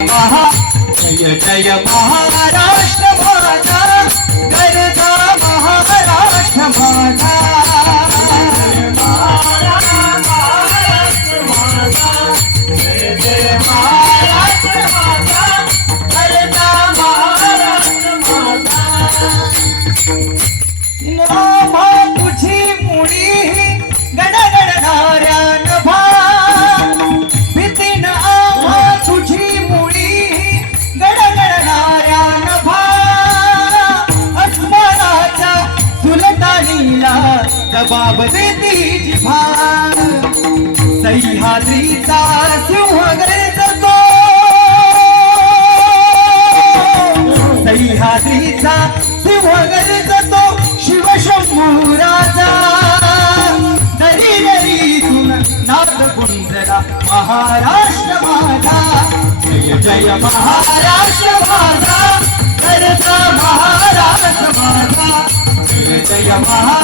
जय जय महाराष्ट्र माता. गरजा महाराष्ट्र माता. महाराष्ट्र माता. माझा महाराष्ट्र माता. राणीला जबाब देती जिभा सह्याद्रीचा सिंह गरजतो सह्याद्रीचा सिंह गरजतो शिवशंभू राजा दरी दरीतून नाद गुंजला महाराष्ट्र माझा. जय जय महाराष्ट्र माझा. करता महाराष्ट्र